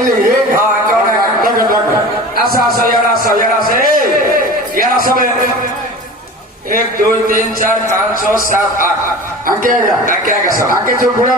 आइले हां ऐसा यारा से यारा सब 1 2 3 4 5 6 7 8 अंके सब अंके जो बुढ़ा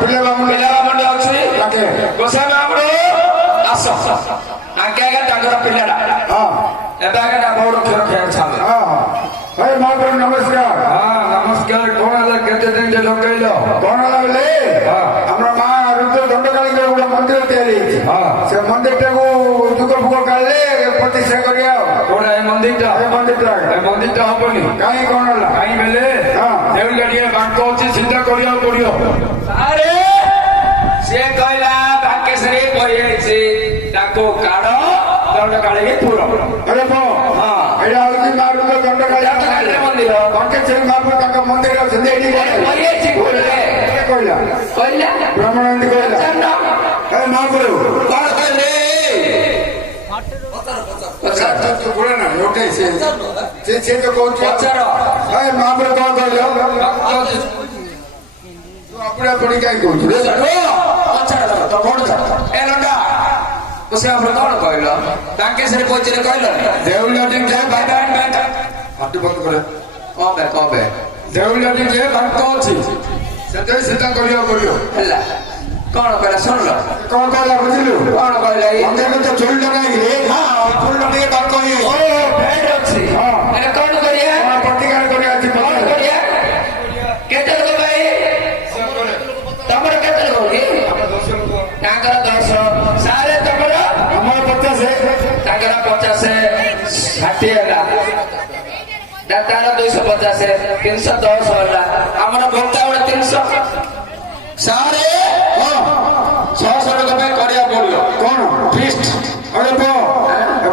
पिला बामुंडे अच्छी अंके गोसाई बामुंडे आस अंके पिलाटा हां एबे बहुत खेल छाले भाई महाप्रभु नमस्कार नमस्कार कौन आला केते दिन जे लगैलो कौन आला बोले हमरा मां रुद्र दंडकाली के गोटा मंदिर तैयारी से मंदिर टाको दुख फुक काले प्रतिष्ठा करिया कोड़ा ए मंदिरटा हबनी काई कौन आला काई बेले देउल गडिया बांको अछि चिंता करिया पड़ियो अरे से कहला बांकेश्वरी कहिए ताको काढो दंडकाली के पूरा अरे मो एडा हल्दी मारू तो दंडकाली मंदिर बांकेश्वरी महाप्रभु ताका मंदिर छंदे एडी कहिए छी बोले कहला ब्राह्मण कहला ए महाप्रभु कौन कहले अच्छा तो बोले ना लोटे से तो कौन पचार ए महाप्रभु कौन कहला तो अपने पड़ी काई कहू पचार तो कौन ए लंडा उसे आप कौन कहलो बांकेश्वरी पहुंचले कहलो देउलटी जे बाय हट्टी बंद करे कबे देउलटी जे बांको अछि सेते सीधा करियो ହେଲା कौन कहला सुन लो कौन कहला बुझिलु कौन कहला मंदिर में तो चोल लगाई रे चोल लगे बांको ये ओ भेड़ अछि अरे कौन करिया प्रतिकार करिया अछि कौन करिया केते लोग भाई तमर केते लोग की तांकर 10 सारे तमर हमर 50 तांकर 50 60 होला दातार 250 310 होला हमर भक्ता 300 सारे 600 रुपए करिया पड़ियो कौन फीस्ट अरे बो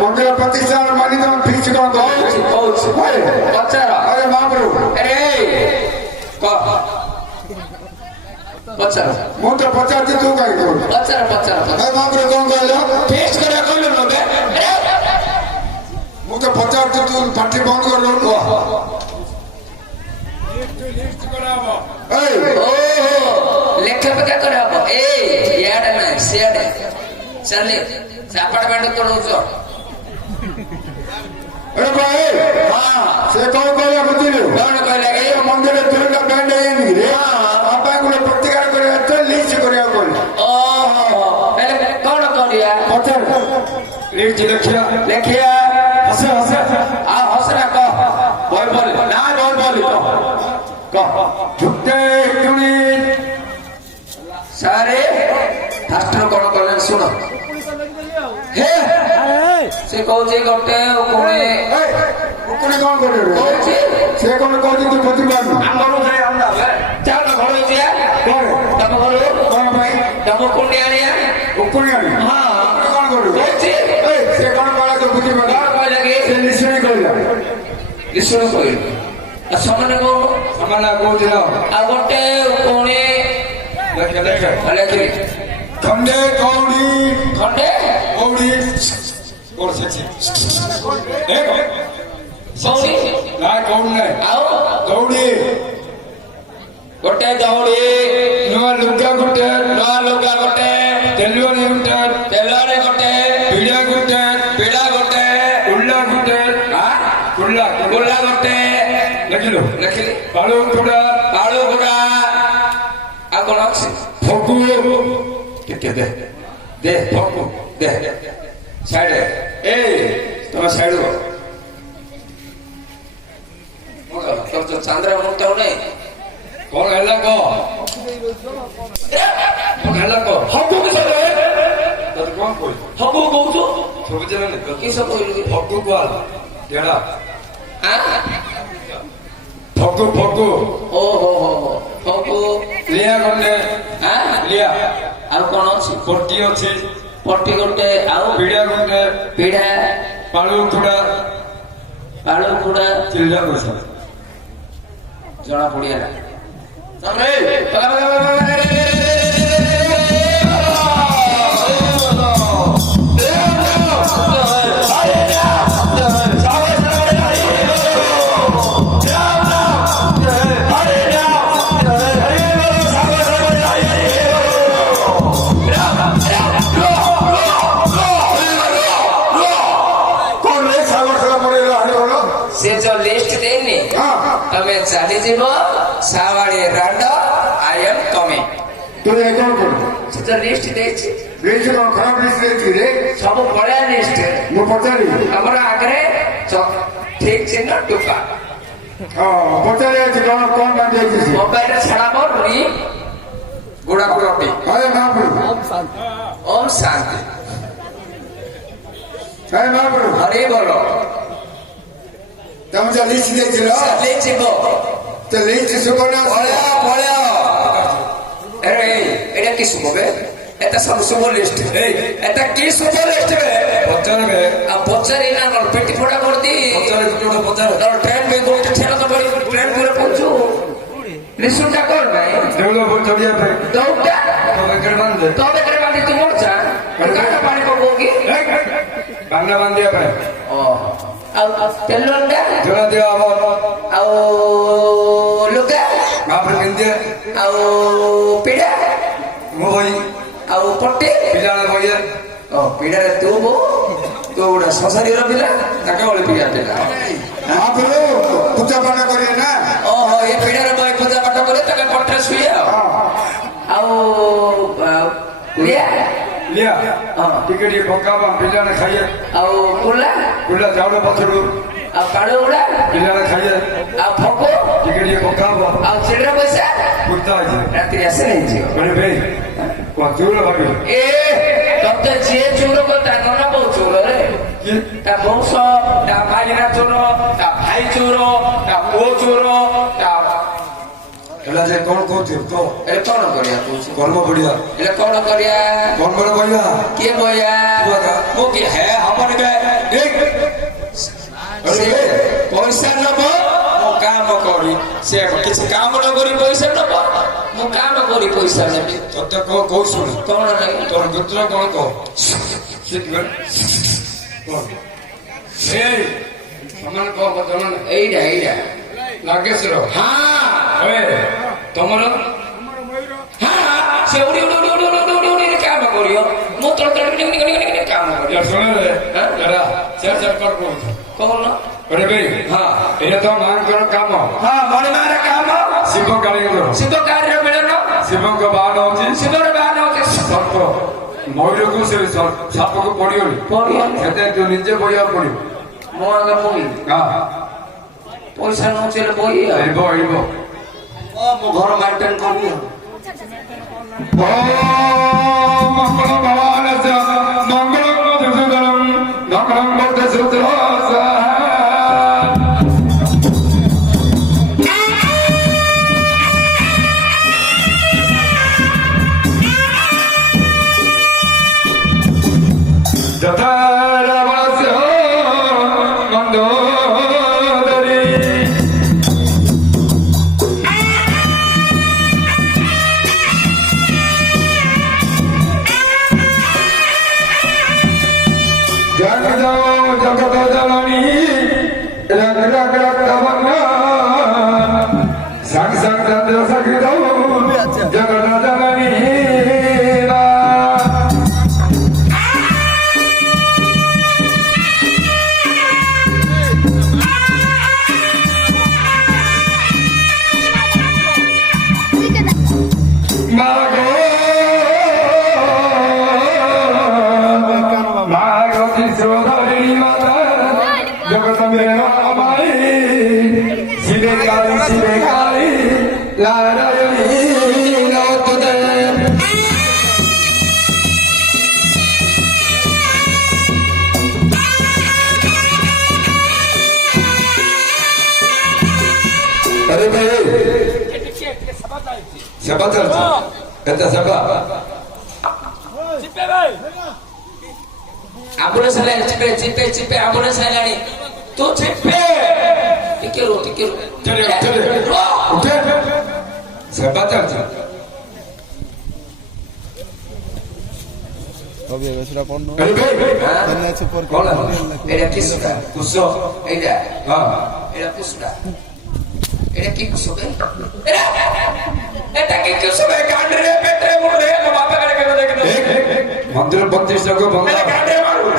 मंदिर प्रतिष्ठा मानी तो फीस कौन कौन पचार अरे महाप्रभु अरे पचार मु तो 50 तू काई करू पचार ए महाप्रभु कौन कहला फीस्ट करिया कहलो न बे मु तो 50 तू पार्टी बंद कर लो लिस्ट कराबो ए लेखा पे क्या कराबो ए याडा ना सियाडे चले अपार्टमेंट तोड़ो अरे भाई से कौन कहला बुझिलु कौन कहला के मंदिर दुर्गा बैंड है नी रे आपा को प्रतिकार करे तो लिस्ट करिया बोल ओहो पहले कौन करिया पत्थर लिस्ट लेखिया हसे आ हसरा को बोल ना बोल को झुकते क्योंनी सारे फास्टर कौन कहले सुनो हे से कहूचे गोटे कोने कोने कौन करे रे कहूचे से कौन कहूचे तू प्रतिकार हमरो से हमदा चाल घर होइया कौन तम घर कौन भाई तम कुंडियानिया कोने हां कौन करे कहूचे ए से कौन कहला तो प्रतिकार कौन कहला के से लिस्ट कहला ईश्वर कहले समान को दिला आ गोटे कोने देख लेखि खंडे कौड़ी खंडे कौड़ सेक्सी देखो सौरी ना कौड़ नहीं आओ दौड़ी गोटे दौड़ी नुआ लुगा गुटे तेलुआने गोटे पीड़ा गोटे उल्ला गोटे लिखिलो लेखिली बालू गुड़ा आ कौन अच्छी फगु के दे फगु दे साइड ए तुम साइड हो तो चंद्र मुक्त हो नहीं कौन हैला को फगु के साथ तो कौन कोई हबु कहू सब जना ने कि सब कहलु फगु को टेड़ा हां फगु ओ हो फगु लिया गने हां लिया आ कौन अछि पट्टी अछि पट्टी गोटे आउ पीड़ा गोटे पीड़ा पालू कुड़ा चिल्ला बसा जना पड़िया ଚାଲିଯିବ ସାୱାଡି ରାଣ୍ଡ ଆଇ ଏମ୍ କମିଂ। ତୁ ଏ କଣ କରୁ ସେ ତ ଲିଷ୍ଟ ଦେଇଛି ଲିଷ୍ଟ କଣ ଖରାପ ଲିଷ୍ଟ ଦେଇଛି ରେ ସବୁ ବଢିଆ ଲିଷ୍ଟ ମୁଁ ପଚାରି ଆମର ଆଗରେ ଠିକ ଚିହ୍ନ ଟୁକା ପଚାରି ଅଛି କଣ କଣ ବାନ୍ଧି ଯାଇଛି ସେ ମୋବାଇଲରେ ଛାଡାବ ରି ଗୁଡାକୁ ରଟି ଆରେ ମହାପ୍ରଭୁ ଓମ୍ ଶାନ୍ତି ଆରେ ମହାପ୍ରଭୁ ହରି ବୋଲ ତମେ ଯା ଲିଷ୍ଟ ଦେଇଥିଲ ଚାଲିଯିବ ତ ଲିଷ୍ଟ ସୁବର୍ଣ୍ଣ ପଳେଆ ପଳେଆ আরে এটা কি শুনবে এটা সব শুভ লিস্ট এটা কি শুভ লিস্ট পচারবে পচারি না পেটি ফোড়া করতি ট্রেন বে গোটে ঠেলা তো বড়ি ট্রেন করে পৌঁছু লিস্টটা কর নাই দেউল চড়িয়া পে দৌড়টা তবে করে বান্ধে তবে করে বাঁধি তুই মোরছা কাটা পানি পকোগি বাংলা বান্ধিয়া পে ও ଆଉ ତେଲଣ୍ଡା ଜଣା ଦିଅ ଆମର ଆଉ ଲୁଗା ବାପରେ ପିନ୍ଧିଏ ଆଉ ପିଢା ମୋ ଭାଇ ଆଉ ପଟି ପିଲାବେଳେ ବଇଏ ପିଢାରେ ତୁ ବୋ ତୁ ଗୋଟେ ସଂସାରୀର ପିଲା ତାକା ବଳେ ପିଢା ପିଲା ମହାପ୍ରଭୁ ପୂଜା ପାଠ କରିବେ ନା ଓହୋ ଏ ପିଢାରେ ବହି ପୂଜା ପାଠ କରେ ତାକେ ପଟରେ ଶୁଏ ଆଉ ଲିଆ ଲିଆ ହଁ ଟିକେ ଟିକେ ପକାବା ପିଲାମାନେ ଖାଇଏ ଆଉ କୁଲା କୁଲା ଚାଉଳ ପଛରୁ ଆଉ କାଳୁ ଗୁଡା ପିଲାମାନେ ଖାଇଏ ଆଉ ଫକୋ ଟିକେ ଟିକେ ପକାବ ଆଉ ଚିଲର ପଇସା କୁର୍ତ୍ତା ଅଛି ରାତିରେ ଆସେ ନେଇଯିବ ମାନେ ଭାଇ ଚଉଳ ଭାବିବ ଏ ତତେ ଯିଏ ଚୋର ତା ନନା ବୋଉ ଚୋର ରେ କିଏ ତା ବଂଶ ତା ଭାଇନା ଚୋର ତା ଭାଇ ଚୋର ତା ପୁଅ ଚୋର ତା ହେଲା ଯେ କଣ କହୁଛୁ କହ ଏ କଣ କରିବା କହୁଛୁ କର୍ମ ବଢିଆ ହେଲେ କଣ କରିବା କର୍ମରେ ବଢିଆ କିଏ ବୟା ମୁଁ କି ହେ ହବନି ବେ ପଇସା ନବ ମୁଁ କାମ କରି ସେ କିଛି କାମ ନ କରି ପଇସା ନବ ମୁଁ କାମ କରି ପଇସା ନେବି ତତେ କହ କହୁ ଶୁଣି କଣ ଲାଗି ତୋର ମିତ୍ର କଣ କହ ସମାନ କହ ଜଣା ଏଇଟା ଏଇଟା ନାଗେଶ୍ୱର ହଁ ତମର ହଁ ସେ ଉଡି ଉଡି ଉଡି ଉଡି ଉଡି ଉଡି ଉଡି କାମ କରିବ ମୁଁ ତଳ ତଳ କାମ କରିବ ଶୁଣେ ସେୟାର କର କହୁଛୁ କହୁନ ଅରେ ଭାଇ ହଁ ଏଇଟା ତ ମାଙ୍କର କାମ ହଁ ମଣିମାର କାମ ଶିବ କାଳୀଙ୍କର ଶିବ କାର୍ଯ୍ୟ ମିଳନ ଶିବଙ୍କ ବାହନ ହଉଛି ଶିବର ବାହନ ହଉଛି ସର୍ପ ମୟୂରକୁ ସେ ସାପକୁ ପଡିବନି ପଡିବନି ସେଥିପାଇଁ ତୁ ନିଜେ ବହିବାକୁ ପଡିବ ମୋ ଆଗ ବହି ହଁ ପଇସା ନଉଥିଲେ ବହି ଏଇବ ଏଇବ ମୁଁ ଘର ମେଣ୍ଟେନ କରିବି ମଙ୍ଗଳ ଭଗବାନ ମଙ୍ଗଳ ମଙ୍ଗଳ ସୂତ୍ର জগত জননী রক রক রক্তবর্ণা সাং সাং চন্দ্র সখিত জগত জননী জগত মেরে মামাই শিবে কালী নারায়ণী নমস্তে अरे भाई सेवा चलती कहते सेवा आंबुलेंस लाइन चिपे चिपे चिपे आंबुलेंस लाइन तू चिपे टिके रो चले चले उठे सेवा चलती তবে সেটা পণ্য अरे भाई জানি আছে পর कौन है এটা কি সুদা कुसो এইটা हाँ এটা কি সুদা এটা কি সুদা এটা কি সুদা গান্ডরে পেটরে মুড়ে বাবা করে কে দেখে मंदिर 32 जगह बंदा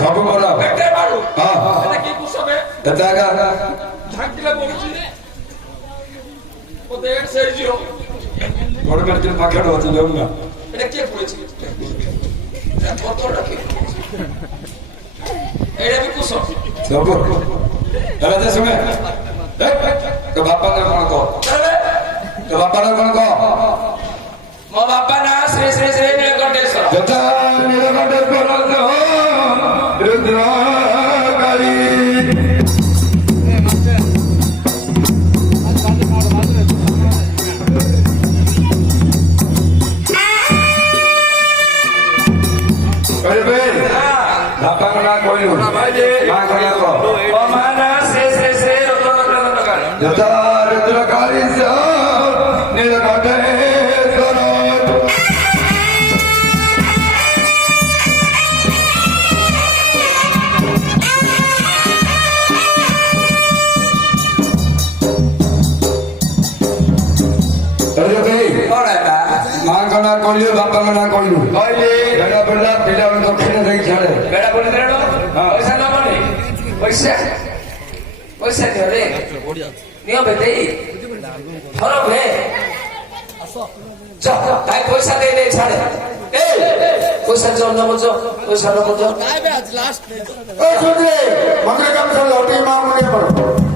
सब मरा পেটরে মারু हाँ এটা কি সুদা बतागा ঝাঁকিলা পড়ছি রে দেখ সেই জিও বড় মার্কেট মার্কেট হচ্ছে দেব না এটা কে পড়েছে এটা কতটা কি এটা আমি কুসম সব তাহলে যে শুনে তো বাপা না কোন কো তো বাপা না কোন কো ମୋ ବାପା ନା ଶ୍ରୀ ଶ୍ରୀ ଶ୍ରୀ ନୀଳକଣ୍ଠେଶ୍ୱର যথা নীলকণ্ঠেশ্বর রুদ্র কালী বাপা না কইলু মা কইলা কো ମୋ ମା ନା ଶ୍ରୀ ଶ୍ରୀ ଶ୍ରୀ ରୁଦ୍ରକାଳୀ যথা রুদ্র কালী নীলকণ্ঠেশ্বর ମାଙ୍କ ନାଁ କହିଲୁ ବାପାଙ୍କ ନାଁ କହିଲୁ କହିଲି ବେଳା ବେଳା ପିଲାମାନେ ଦକ୍ଷିଣ ଦେଇ ଛାଡେ ବେଡା ପଡି ଦେଣ ପଇସା ନବନି ପଇସା ପଇସା ନିଅ ରେ ନିଅ ବେଦେଇ ଧର ବେ তাই পয়সা দেই দেই ছাড়ে এই পয়সা জল নব পয়সা নব মন্দির কাম চলো টিম মামুনি করো